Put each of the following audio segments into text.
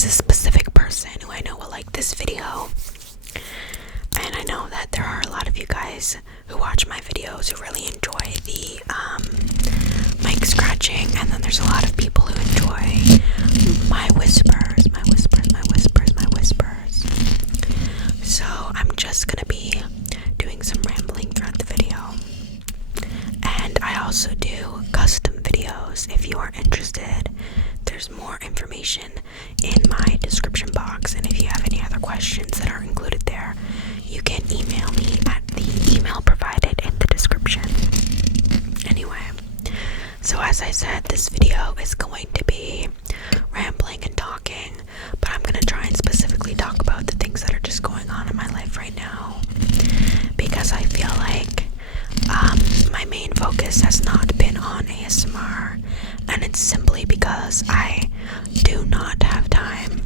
there's a specific person who I know will like this video, and I know that there are a lot of you guys who watch my videos who really enjoy the mic scratching, and then there's a lot of people who enjoy my whispers, my whispers, my whispers, my whispers. So I'm just gonna be doing some rambling throughout the video. And I also do custom videos. If you are interested, there's more information in my description box, and if you have any other questions that are included there, you can email me at the email provided in the description. Anyway, so as I said, this video is going to be rambling and talking, but I'm going to try and specifically talk about the things that are just going on in my life right now, because I feel like my main focus has not been on ASMR, and it's simply because I do not have time.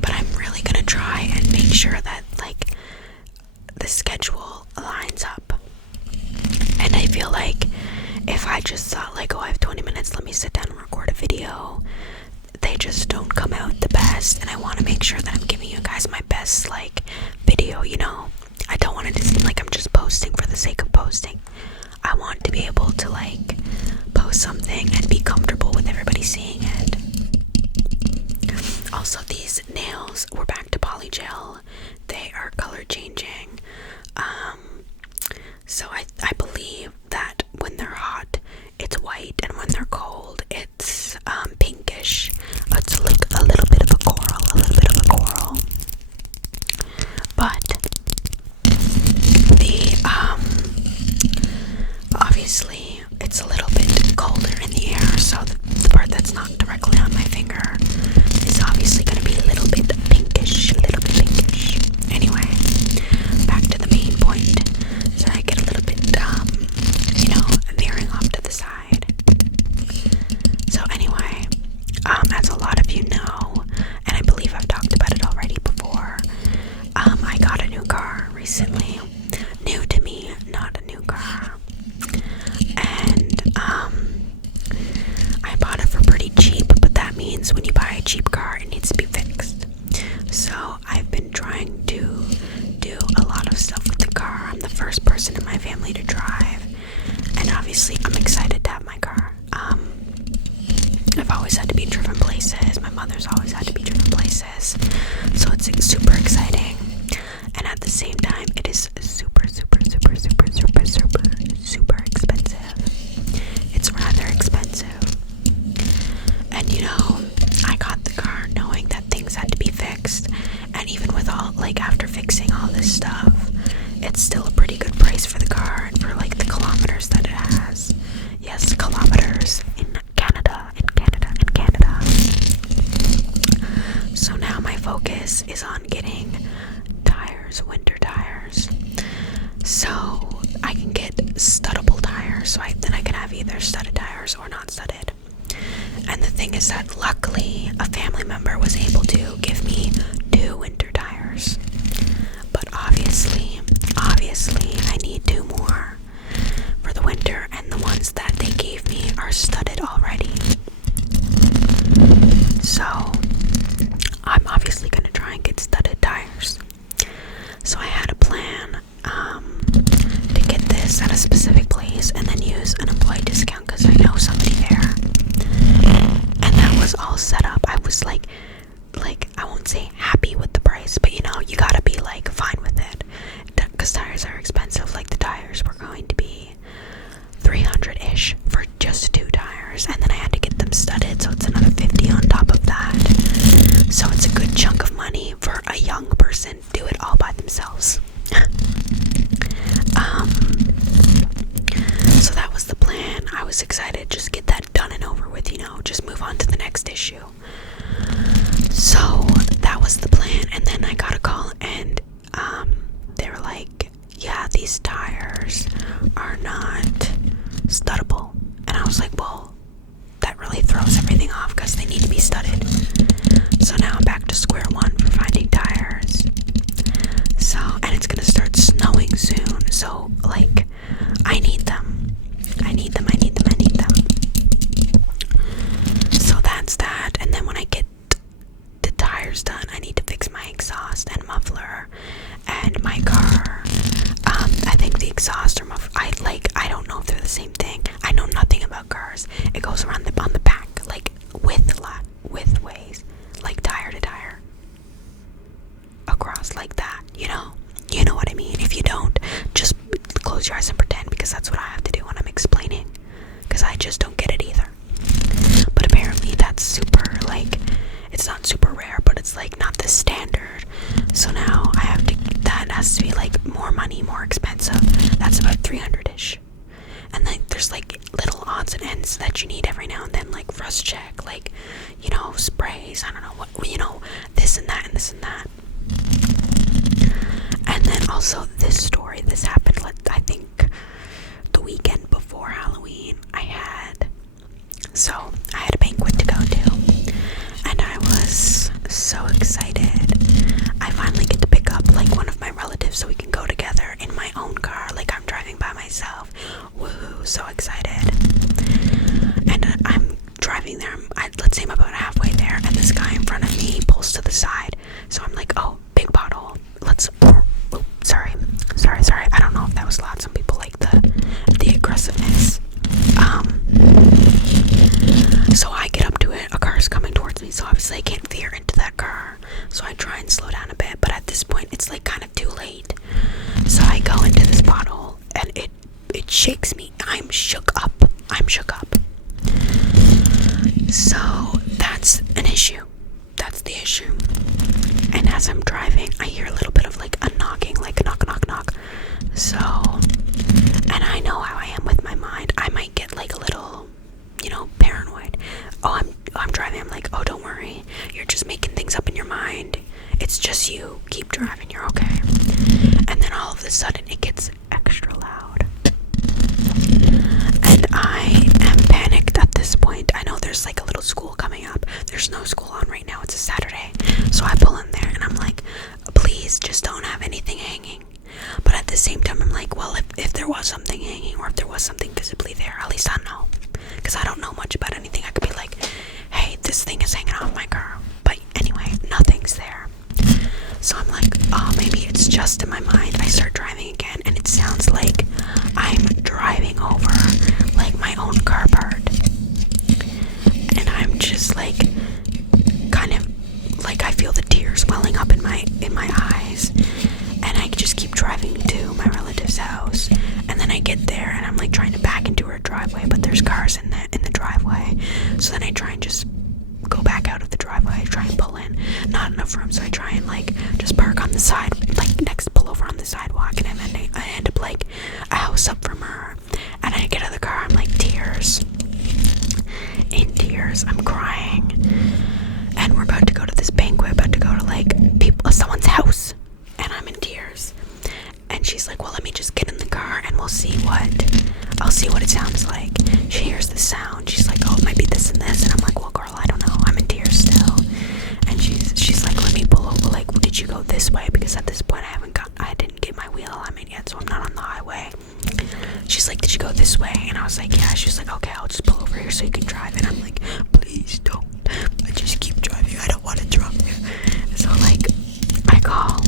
But I'm really gonna try and make sure that like the schedule lines up. And I feel like if I just thought like, oh, I have 20 minutes, let me sit down and record a video, they just don't come out the best. And I want to make sure that I'm giving you guys my best like video, you know. I don't want it to seem like I'm just posting for the sake of posting. I want to be able to like post something and be comfortable with everybody seeing it. Also, these nails were back to polygel. They are color changing. So I believe that when they're hot, it's white, and when they're cold, it's pinkish. It's like a little bit of a coral, But the obviously it's a little bit colder in the air, so the part that's not directly on my finger is obviously going to be a little bit pinkish. Anyway, back to the main point, so I get a little bit veering off to the side. So anyway, as a lot of you know, and I believe I've talked about it already before, I got a new car recently. New to me, not a new car. And I bought it for pretty cheap, but that means when you buy a cheap car, it needs to be fixed. So I've been trying to do a lot of stuff with the car. I'm the first person in my family to drive, and obviously I'm excited to have my car. I've always had to be driven places. My mother's always had to be driven places. So it's super exciting. And at the same time, it is super expensive. It's rather expensive. And you know, I got the car knowing that things had to be fixed. And even with all, like after fixing all this stuff, it's still a pretty good price for the car and for like the kilometers that it has. Yes, kilometers in Canada. So now my focus is on getting tires, winter tires, so I can get studdable tires, so then I can have either studded tires or not studded. And the thing is that luckily a family member was able to give me 2 winter tires, but obviously I need 2 more for the winter, and the ones that they gave me are studded already. So I'm obviously going to try and get studded tires. So I had a plan to get this at a specific place and then use an employee discount because I know somebody there. And that was all set up. I was like I won't say happy with the price, but you know, you gotta be like fine with it, because tires are expensive. Like the tires were going to be $300-ish for just 2 tires, and then I had to get them studded, so it's another $50 on top of that. So it's a good chunk of money for a young person to do it all by themselves. So that was the plan. I was excited, just get that done and over with, you know, just move on to the next issue. So that was the plan, and then I got a call, and they were like, yeah, these tires are not studdable. And I was like, well, that really throws everything off because they need to be studded. So now I'm back to square one for finding tires. So, and it's gonna start snowing soon, so like I need them. So same thing. I know nothing about cars. It goes around on the back, like width ways, like tire to tire, across like that. You know what I mean. If you don't, just close your eyes and pretend, because that's what I have to do when I'm explaining, because I just don't get it either. But apparently that's super, like, it's not super rare, but it's like not the standard. So now that has to be like more money, more expensive. That's about 300-ish. And then there's like little odds and ends that you need every now and then, like rust check, like, sprays, I don't know what, this and that and this and that. And then also this happened, I think, the weekend before Halloween. I had a banquet to go to, and I was so excited. I finally get to pick up like one of my relatives so we can go together in my own car, like I'm driving by myself. Woohoo, so excited. And I'm driving there, let's say I'm about halfway there, and this guy in front of me pulls to the side. So I'm like, oh, big pothole, sorry, I don't know if that was loud. Some people like the aggressiveness. So I get up to it, a car's coming towards me, so obviously I can't veer into that car, so I try and slow down a bit, but at this point it's like kind of too late. So I go into this pothole, and it shakes me. I'm shook up. So that's an issue. That's the issue. And as I'm driving, I hear a little bit of like a knocking, like knock, knock, knock. So, and I know how I am with my mind. I might get like a little, paranoid. Oh, I'm driving. I'm like, oh, don't worry. You're just making things up in your mind. It's just you. Keep driving. You're okay. And then all of a sudden, it gets extra loud. And I am panicked at this point. I know there's like a little school coming up. There's no school on right now. It's a Saturday. So I pull in there and I'm like, please just don't have anything hanging. But at the same time, I'm like, well, if there was something hanging, or if there was something visibly there, at least I know. Because I don't know much about anything. I could be like, hey, this thing is hanging off my car. But anyway, nothing's there. So I'm like, oh, maybe it's just in my mind. I start driving again, and it sounds like I'm driving over like my own car part. And I'm just like, kind of like, I feel the tears welling up in my eyes. And I just keep driving to my relative's house. And then I get there, and I'm like trying to back into her driveway, but there's cars in the driveway. So then I try and just go back out of the driveway. I try and pull in. Not enough room, so I try and like just park on the side, like pull over on the sidewalk, and I end up like a house up from her. And I get out of the car, I'm like in tears, I'm crying. And we're about to go to this banquet, about to go to like someone's house, and I'm in tears. And she's like, well, let me just get in the car and I'll see what it sounds like. She hears the sound. She's like, oh, it might be this and this. And I'm like, well, girl, I don't know. I'm in tears still. And she's like, let me pull over. Like, did you go this way? Because at this point, I didn't get my wheel alignment yet, so I'm not on the highway. She's like, did you go this way? And I was like, yeah. She's like, okay, I'll just pull over here so you can drive. And I'm like, please don't. I just keep driving. I don't want to drive. So like, I call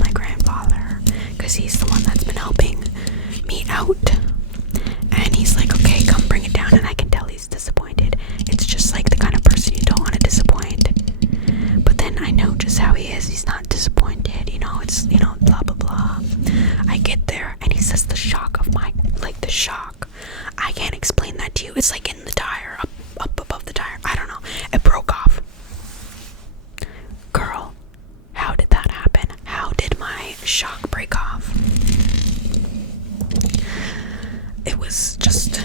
my grandfather, because he's the one that's been helping me out. And he's like, okay, come bring it down. And I can tell he's disappointed. It's just like the kind of person you don't want to disappoint. But then I know just how he is. He's not disappointed. It's, blah, blah, blah. I get there, and he says the shock I can't explain that to you. It's like in the tire, up above the tire. I don't know. It broke off. Girl, how did that happen? How did my shock break off? It was just,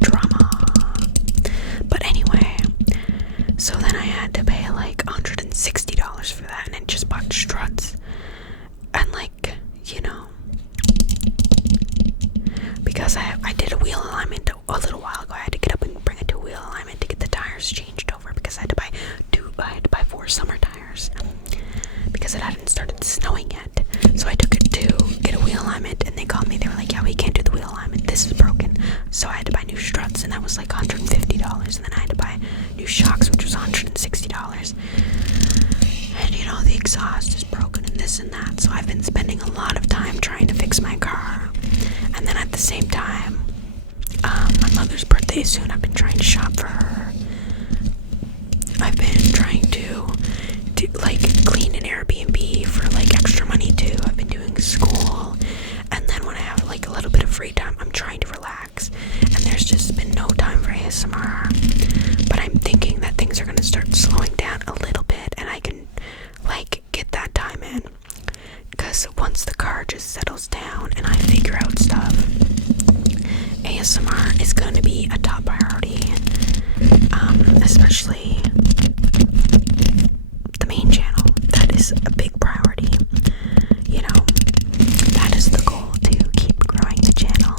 drama. But anyway, so then I had to pay like $160 for that, and I just bought struts. And like, because I did a wheel alignment a little while ago. I had to get up and bring it to wheel alignment to get the tires changed over, because I had to buy 4 summer tires, because it hadn't started snowing yet. So I took it to get a wheel alignment, and they called me. They were like, yeah, we can't do the wheel alignment. This is broken. So I had to buy new struts, and that was like $150. And then I had to buy new shocks, which was $160. And the exhaust is broken, and this and that. So I've been spending a lot of time trying to fix my car. And then at the same time, my mother's birthday is soon. I've been trying to shop for her. I've been trying to like clean an Airbnb for like extra money too. I've been doing school, and then when I have like a little bit of free time, I'm trying to relax, and there's just been no time for ASMR. But I'm thinking that things are gonna start slowing down a little bit, and I can like get that time in, because once the car just settles down and I figure out stuff, ASMR is going to be a top priority, especially the main channel. That is a big priority. You know, that is the goal, to keep growing the channel,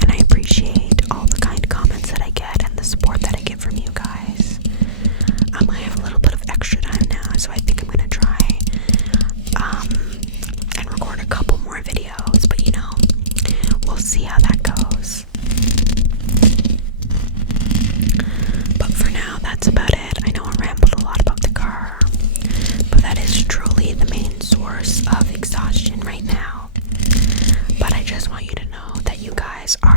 and I appreciate all the kind comments that I get and the support that I get from you guys. I have a little bit of extra time now, so I think I'm going to try and record a couple more videos, but you know, we'll see how that goes. But for now, that's about it. I know I rambled a lot about the car, but that is truly the main source of exhaustion right now. But I just want you to know that you guys are